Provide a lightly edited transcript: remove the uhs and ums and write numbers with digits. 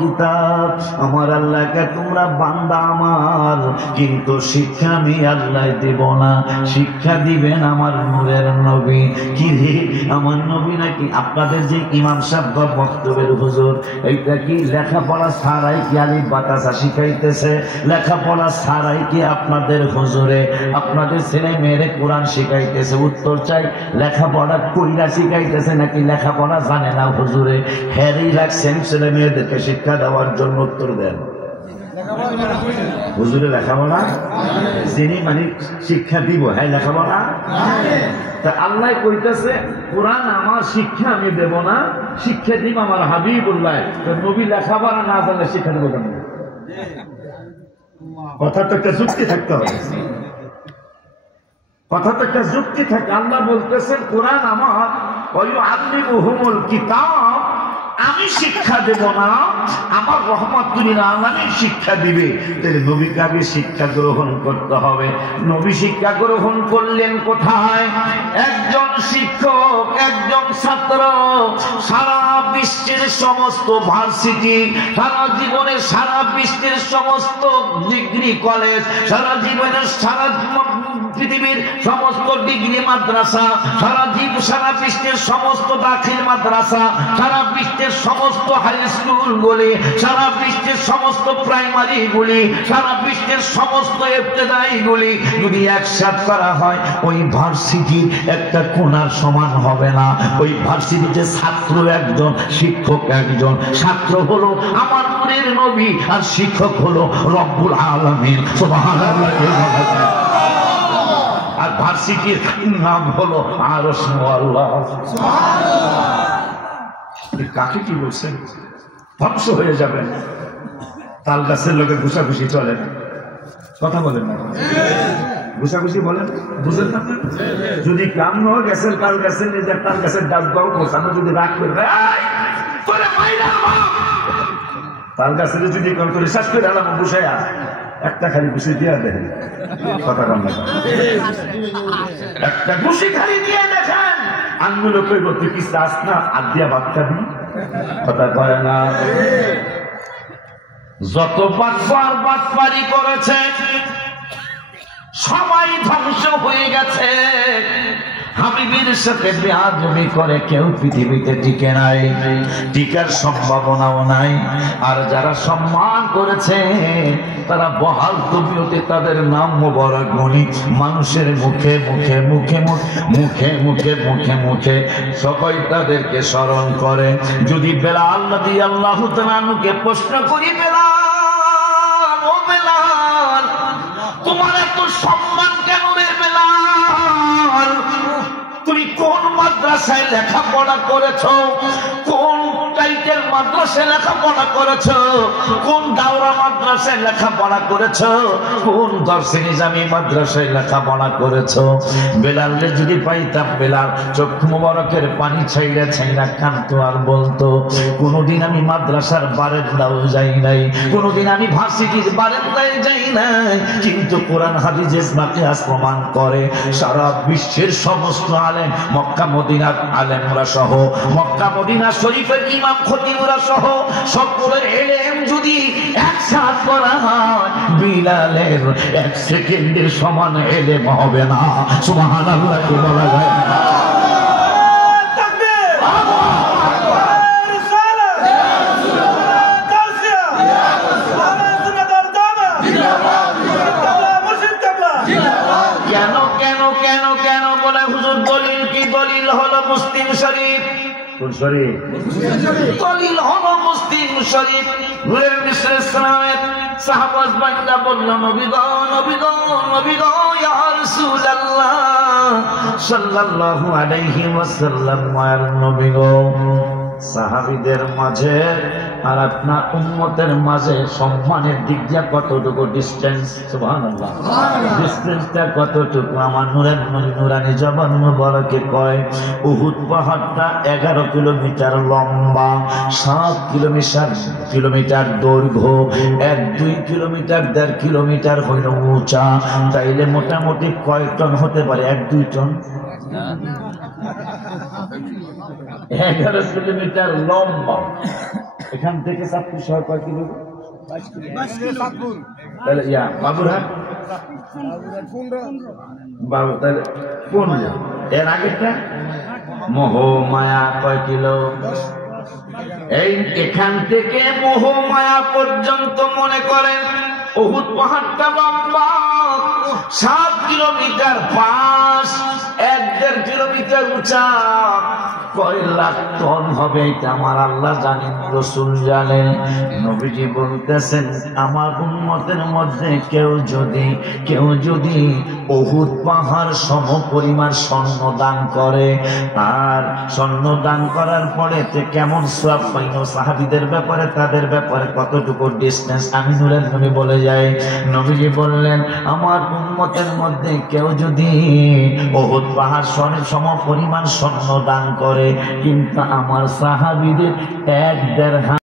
কিতাব আমার আল্লাহকে তোমরা বান্দা আমার, কিন্তু শিক্ষা আমি আল্লাহ দেব না, শিক্ষা দিবেন আমার নূরের নবী। কি রে, আমার নবী নাকি আপনাদের যে ইমাম সাহেব বক্তব্যের হুজুর, এইটা কি লেখাপড়া ছাড়াই কি আলিফ বাতাসা শিখাইতেছে? লেখাপড়া ছাড়াই কি আপনাদের হুজুরে আপনাদের ছেলে মেয়েরে কোরআন শিখাইতেছে? উত্তর চাই, লেখাপড়া কইরা শিখাইতেছে নাকি লেখাপড়া জানে না হুজুরে? হ্যারেই রাখছেন ছেলে মেয়েদেরকে শিক্ষা দেওয়ার জন্য। উত্তর দেন, হুজুরে লেখাপড়া যিনি মানে শিক্ষা দিব, হ্যাঁ লেখাপড়া। তা আল্লাহ কইতেছে কোরআন আমার, শিক্ষা আমি দেব না, শিক্ষা দিব আমার হাবিবুল্লাহ। নবী লেখাপড়া না জানলে শিক্ষা দেবো কেন? কথা তো একটা যুক্তি থাকতে হবে, কথা তো একটা যুক্তি থাকে। আল্লাহ বলতেছেন কোরআন আমার, ওয়ায়ুআল্লিমুহুমুল কিতাব, আমি শিক্ষা দেব না, আমার রহমাতুল আলামিন শিক্ষা দিবে। তাহলে নবীকে আগে শিক্ষা গ্রহণ করতে হবে। নবী শিক্ষা গ্রহণ করলেন কোথায়? একজন শিক্ষক, একজন ছাত্র সারা বিশ্বের সমস্ত ভার্সিটি, সারা জীবনের সারা বিশ্বের সমস্ত ডিগ্রি কলেজ, সারা জীবনের সারা পৃথিবীর সমস্ত ডিগ্রি মাদ্রাসা, সারা বিশ্বের সমস্ত দাখিল মাদ্রাসা, সারা বিশ্বের সমস্ত হাই স্কুল গুলি, সারা বিশ্বের সমস্ত প্রাইমারি গুলি, সারা বিশ্বের সমস্ত ইবতেদায়ী গুলি যদি একসাথ করা হয়, ওই ভার্সিটির একটা কোণার সমান হবে না। ওই ভার্সিটিতে ছাত্র একজন, শিক্ষক একজন। ছাত্র হলো আমার নূরের নবী আর শিক্ষক হলো রব্বুল আলামিন। সুবহানাল্লাহ। আর ভার্সিটির নাম হলো আরশ আল্লাহ। কাকে কি বলছেন? ধ্বংস হয়ে যাবেন। তাল গাছের লোকে ঘুষাঘুষি চলে না, কথা বলেন না, ঘুষাঘুষি বলেন, বুঝেন না? যদি কামন গেছেন তাল গাছের নিজের তাল গাছের গাছ গাও ঘোষানো যদি রাগ করে তাল গাছের যদি কোন করে শ্বাস করে আলাম বসাইয়া একটা খালি ঘুষি দিয়ে দেখেন, কথা কম না, একটা ঘুষি খালি দিয়ে দেখেন আঙ্গুল কই বলতে কি চাস না, আর দিয়া ভাত খাবি, কথা কয় না। যত বাটপার বাটপারি করেছে সবাই ধ্বংস হয়ে গেছে। হাবিবের সাথে বেয়াদবি করে কেউ পৃথিবীতে টিকে নাই, টিকার সম্ভাবনাও নাই। আর যারা সম্মান করেছে তারা বহাল তবিয়তে তাদের নাম মোবারক গুনি মানুষের মুখে মুখে মুখে মুখে মুখে মুখে মুখে সবাই তাদেরকে স্মরণ করে। যদি বেলাল রাদিয়াল্লাহু তাআলা আনহুকে প্রশ্ন করি, বেলাল, ও বেলাল, তোমার এত সম্মান কেন রে বেলাল? তুমি কোন মাদ্রাসায় লেখাপড়া করেছো? কোন টাইটেল মাদ্রাসায় লেখাপড়া করেছো? কোন দাওরা মাদ্রাসায় লেখাপড়া করেছো? কোন দরসে নিজামী মাদ্রাসায় লেখাপড়া করেছো? বেলালকে যদি পাইতাম, বেলাল চক্ষু মোবারকের পানি ছাইড়া ছাইড়া কাঁদতো আর বলতো, কোনোদিন আমি মাদ্রাসার বারান্দাও যাই নাই, কোনোদিন আমি ভার্সিটির বারান্দায় যাই নাই, কিন্তু কোরআন হাদিস মাকে প্রমাণ করে সারা বিশ্বের সমস্ত আলেম, মক্কা মদিনার আলেমরা সহ, মক্কা মদিনা শরীফের ইমাম খতিবরা সহ সকলের ইলম যদি একসাথ করা হয়, বিলালের এক সেকেন্ডের সমান ইলম হবে না। সুবহানাল্লাহ বলা যায় না? মুসলিম শরীফ, কোন শরীফ? দলিল হলো মুসলিম শরীফ। নূরে ইসলামের সাহাবাজ বান্দা বলল, নবী গো, নবী গো, নবী গো, ইয়া রাসূলুল্লাহ সাল্লাল্লাহু আলাইহি ওয়াসাল্লাম, মায়ের নবী গো, সাহাবীদের মাঝে আর আপনার উম্মতের মাঝে সম্মানের দিক দিয়ে কতটুকু ডিস্টেন্স? সুবহানাল্লাহ। ডিস্টেন্সটা কতটুকু? আমার নূরের নূরানি জবান মুবারকে কয়, উহুদ পাহাড়টা 11 কিলোমিটার লম্বা, 7 কিলোমিটার দৈর্ঘ্য, 1-2 কিলোমিটার 1.5 কিলোমিটার হইল উঁচা। তাইলে মোটামুটি কয় টন হতে পারে? 1-2 টন। 11 কিলোমিটার লম্বা। এখান থেকে চাঁদপুর শহর কয় কিলো? তাহলে বাবুরহাট 15। এর আগেরটা মোহমায়া কয় কিলো? এই এখান থেকে মোহমায়া পর্যন্ত মনে করেন উহুদ পাহাড়টা লম্বা 7 কিলোমিটার, 1.5 কিলোমিটার উঁচা, কয় লাখ টন হবে এটা আমার আল্লাহ জানেন, রাসূল জানেন। নবীজি বলতেছেন আমার উম্মতের মধ্যে কেউ যদি উহুদ পাহাড় সম পরিমাণ স্বর্ণ দান করে, আর স্বর্ণ দান করার পরে কেমন সওয়াব পাইল, সাহাবীদের ব্যাপারে তাদের ব্যাপারে কতটুকু ডিসটেন্স আমি নূরের নবী বলে যাই। নবীজি বললেন আমার উম্মতের মধ্যে কেউ যদি উহুদ পাহাড় স্বর্ণের সম পরিমাণ স্বর্ণ দান করে, কিন্তু আমার সাহাবীদের 1.5